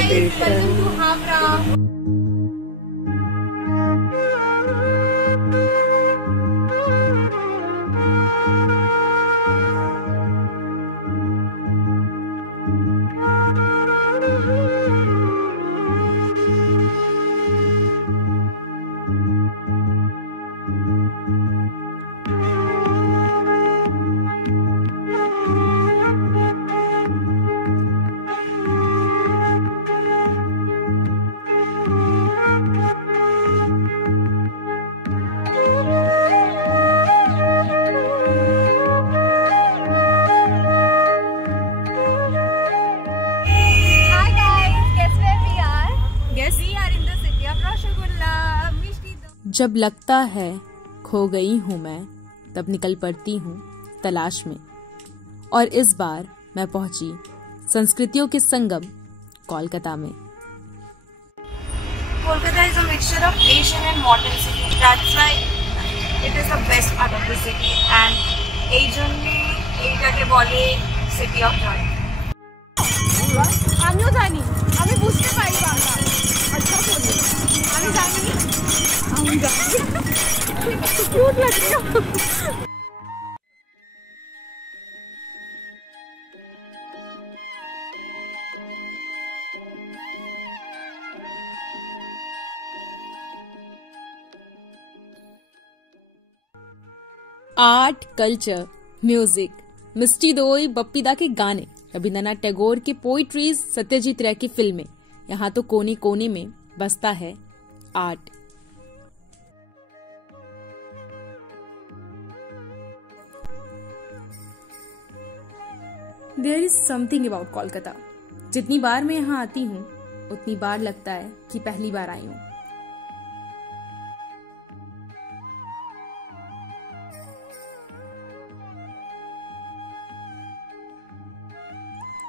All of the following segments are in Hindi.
स्टेशन। जब लगता है खो गई हूँ मैं, तब निकल पड़ती हूँ तलाश में। और इस बार मैं पहुंची संस्कृतियों के संगम कोलकाता में। Kolkata is a mixture of Asian and modern city. That's why it is the best part of the city. And Asianly, এটাকে বলে city of joy. আমিও জানি, আমি বুঝতে পারি বাংলা। আচ্ছা বলি, আমি জানি, আমি জানি। কিউট লাগছে। 8 कल्चर, म्यूजिक, मिस्टी दोई, बप्पी दा के गाने, रविंद्रनाथ टैगोर के पोइट्रीज, सत्यजीत राय की फिल्में, यहाँ तो कोने कोने में बसता है art. There is something about Kolkata. जितनी बार मैं यहाँ आती हूँ उतनी बार लगता है कि पहली बार आई हूँ।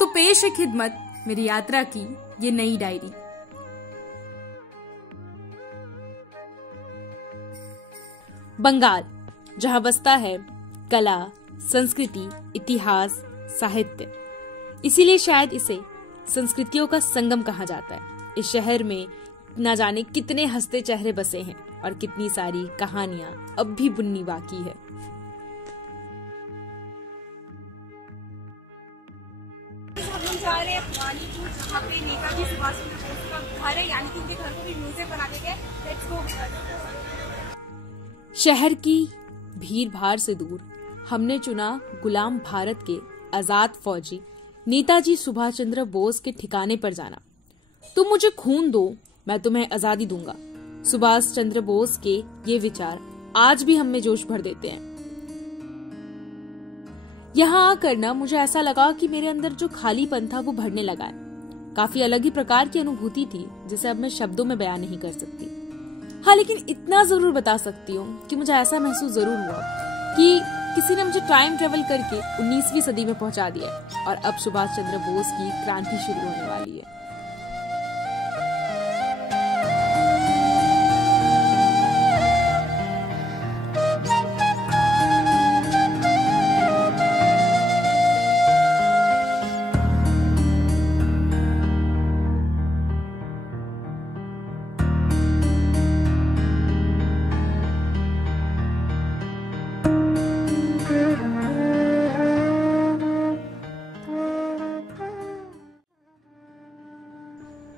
तो पेश है खिदमत मेरी यात्रा की ये नई डायरी। बंगाल, जहां बसता है कला, संस्कृति, इतिहास, साहित्य, इसीलिए शायद इसे संस्कृतियों का संगम कहा जाता है। इस शहर में न जाने कितने हंसते चेहरे बसे हैं और कितनी सारी कहानियां अब भी बुननी बाकी है। जहाँ पे नेताजी सुभाष चंद्र बोस का घर है, यानी कि उनके घर को भी म्यूजियम बना देंगे। Let's go. शहर की भीड़ भाड़ से दूर हमने चुना गुलाम भारत के आजाद फौजी नेताजी सुभाष चंद्र बोस के ठिकाने पर जाना। तुम मुझे खून दो, मैं तुम्हें आजादी दूंगा। सुभाष चंद्र बोस के ये विचार आज भी हम में जोश भर देते हैं। यहाँ आकर ना मुझे ऐसा लगा कि मेरे अंदर जो खालीपन था वो भरने लगा है। काफी अलग ही प्रकार की अनुभूति थी जिसे अब मैं शब्दों में बयान नहीं कर सकती। हाँ, लेकिन इतना जरूर बता सकती हूँ कि मुझे ऐसा महसूस जरूर हुआ कि किसी ने मुझे टाइम ट्रेवल करके 19वीं सदी में पहुंचा दिया है और अब सुभाष चंद्र बोस की क्रांति शुरू होने वाली है।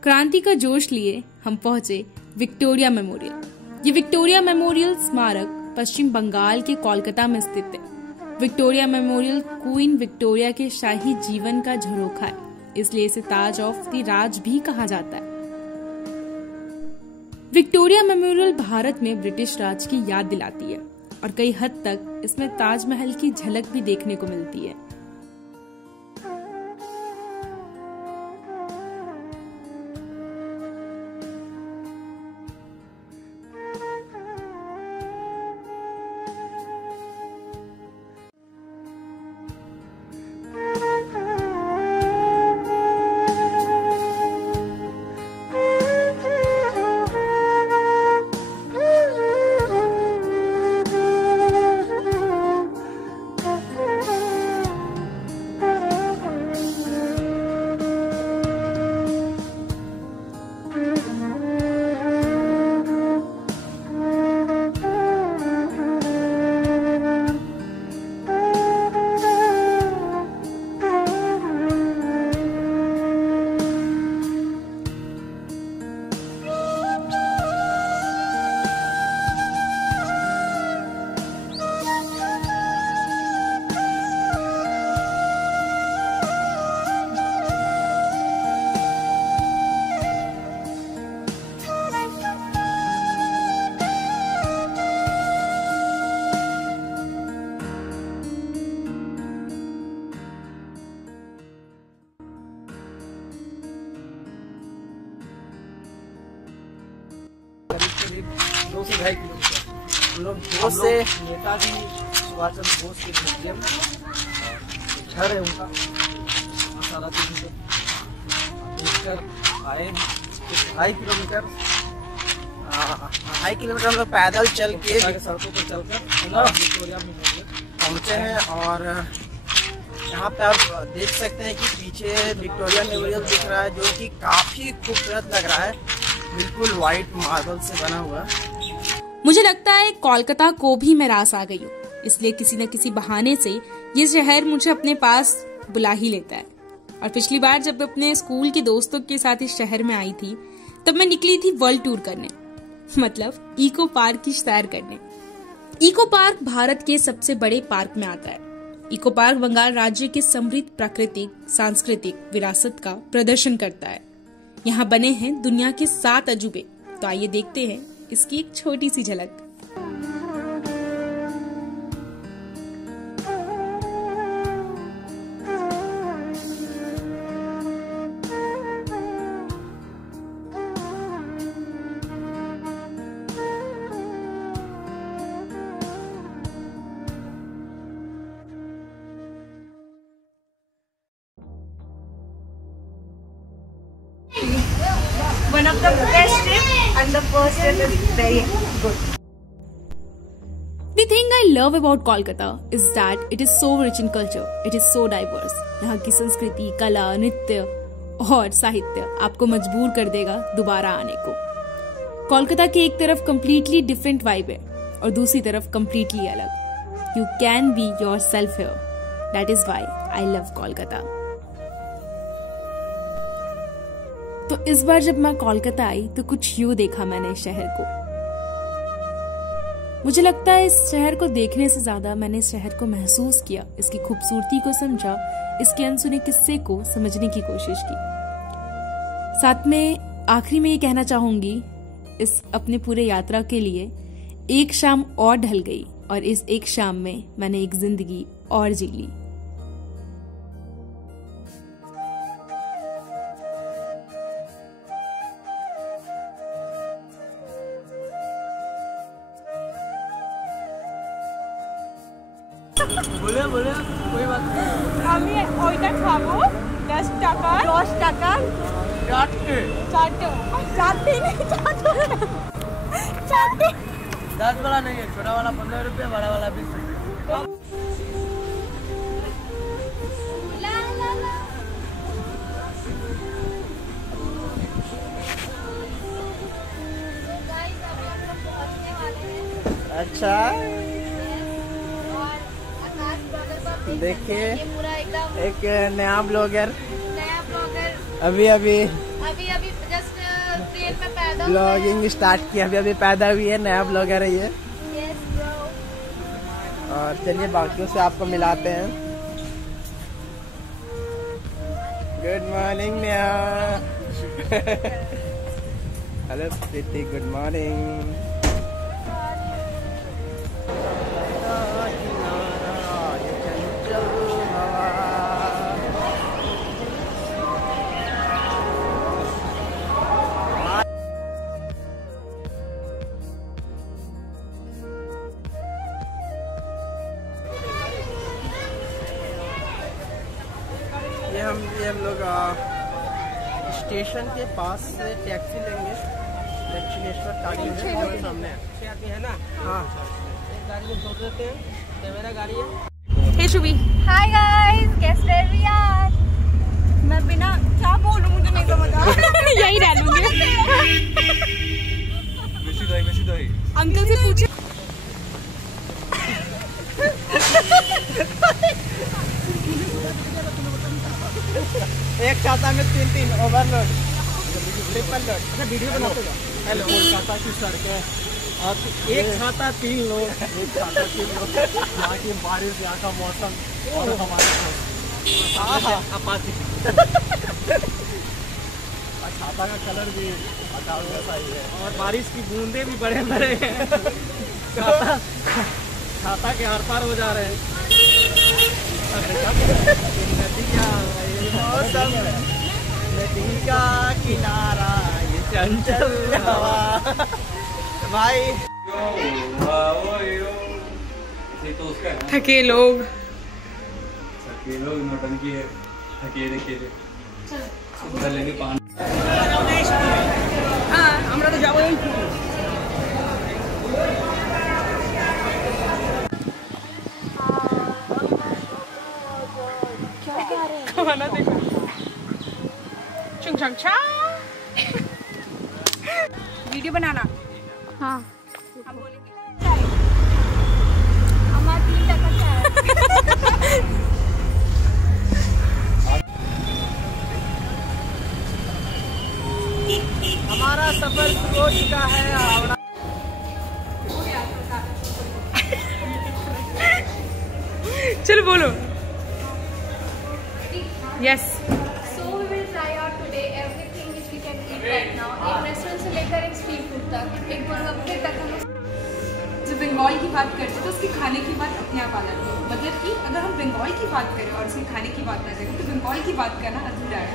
क्रांति का जोश लिए हम पहुंचे विक्टोरिया मेमोरियल। ये विक्टोरिया मेमोरियल स्मारक पश्चिम बंगाल के कोलकाता में स्थित है। विक्टोरिया मेमोरियल क्वीन विक्टोरिया के शाही जीवन का झरोखा है, इसलिए इसे ताज ऑफ द राज भी कहा जाता है। विक्टोरिया मेमोरियल भारत में ब्रिटिश राज की याद दिलाती है और कई हद तक इसमें ताजमहल की झलक भी देखने को मिलती है। करीब 2 से 2.5 किलोमीटर। हम लोग नेताजी सुभाष चंद्र बोस के म्यूजियम घर है उनका, सारा चीज आए 2.5 किलोमीटर हम लोग पैदल चल के सड़कों पर चलकर विक्टोरिया में पहुँचे हैं। और यहाँ पे आप देख सकते हैं कि पीछे विक्टोरिया मेमोरियल दिख रहा है, जो कि काफी खूबसूरत लग रहा है, बिल्कुल व्हाइट मार्बल से बना हुआ। मुझे लगता है कोलकाता को भी मैं रास आ गई हूँ, इसलिए किसी न किसी बहाने से ये शहर मुझे अपने पास बुला ही लेता है। और पिछली बार जब अपने स्कूल के दोस्तों के साथ इस शहर में आई थी, तब मैं निकली थी वर्ल्ड टूर करने, मतलब इको पार्क की सैर करने। इको पार्क भारत के सबसे बड़े पार्क में आता है। इको पार्क बंगाल राज्य के समृद्ध प्राकृतिक सांस्कृतिक विरासत का प्रदर्शन करता है। यहाँ बने हैं दुनिया के 7 अजूबे। तो आइए देखते हैं इसकी एक छोटी सी झलक। One of the best trip and the first trip is very good. The thing I love about Kolkata is that it is so rich in culture. It is so diverse. यहाँ की संस्कृति, कला, नृत्य और साहित्य आपको मजबूर कर देगा दोबारा आने को। कोलकाता की एक तरफ completely different vibe है और दूसरी तरफ completely अलग। You can be yourself here. That is why I love Kolkata. तो इस बार जब मैं कोलकाता आई तो कुछ यूं देखा मैंने इस शहर को। मुझे लगता है इस शहर को देखने से ज्यादा मैंने इस शहर को महसूस किया, इसकी खूबसूरती को समझा, इसके अनसुने किस्से को समझने की कोशिश की। साथ में आखिरी में ये कहना चाहूंगी, इस अपने पूरे यात्रा के लिए एक शाम और ढल गई और इस एक शाम में मैंने एक जिंदगी और जी ली। बोले कोई बात नहीं। আমি ওইটা খাবো 10 টাকা 4 10 वाला नहीं है, छोटा वाला 15 रुपये, बड़ा वाला 20 रुपये। अच्छा देखिए एक नया ब्लॉगर अभी जस्ट ट्रेन में पैदा ब्लॉगिंग स्टार्ट किया, अभी पैदा हुई है, नया ब्लॉगर है ये। और चलिए बाकियों से आपको मिलाते हैं। गुड मॉर्निंग नया। हेलो प्रीति, गुड मॉर्निंग। ये हम लोग स्टेशन के पास से टैक्सी लेंगे, दक्षिणेश्वर गाड़ी है सामने है ना। हाँ एक गाड़ी में छोड़ देते हैं, ये मेरा गाड़ी है। हे शुभी, हाय गाइस, कैसे हैं यार? मैं बिना क्या बोलूं, मुझे नहीं समझ आ रहा। यही डालूंगी। वैसी दही अंकल से पूछे। एक छाता में 3 ओवरलोड, ट्रिपल लोड। अच्छा वीडियो बनाते हो? हेलो, कोलकाता की सड़कें, आप एक छाता 3 लोग, एक छाता 3 लोग। यहाँ की बारिश, यहाँ का मौसम और हमारे छाता का कलर भी वैसा ही है और बारिश की बूंदे भी बड़े बड़े हैं। छाता के आर पार हो जा रहे हैं। नदी का किनारा, ये चंचल हवा, भाई थके लोग नौटंकी है, अकेले अकेले लेके पान। हाँ আমরা তো যাবোই। क्या गा रहे हैं? खाना देखो चुंग चंग चा वीडियो बनाना। हाँ हम बोलेंगे हमारा 3 टका चाय। हमारा सफर शुरू हो चुका है हावड़ा। चलो बोलो। Yes So we will try out today everything which we can eat right now. एक रेस्टोरेंट से लेकर एक स्ट्रीट फूड तक, एक गोलगप्पे तक हम जब बंगाल की बात करते हैं तो उसके खाने की बात अपने आप आ जाती है। मतलब कि अगर हम बंगाल की बात करें और उसके खाने की बात ना करें तो बंगाल की बात करना अधूरा है।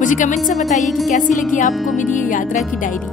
मुझे कमेंट से बताइए कि कैसी लगी आपको मेरी ये यात्रा की डायरी।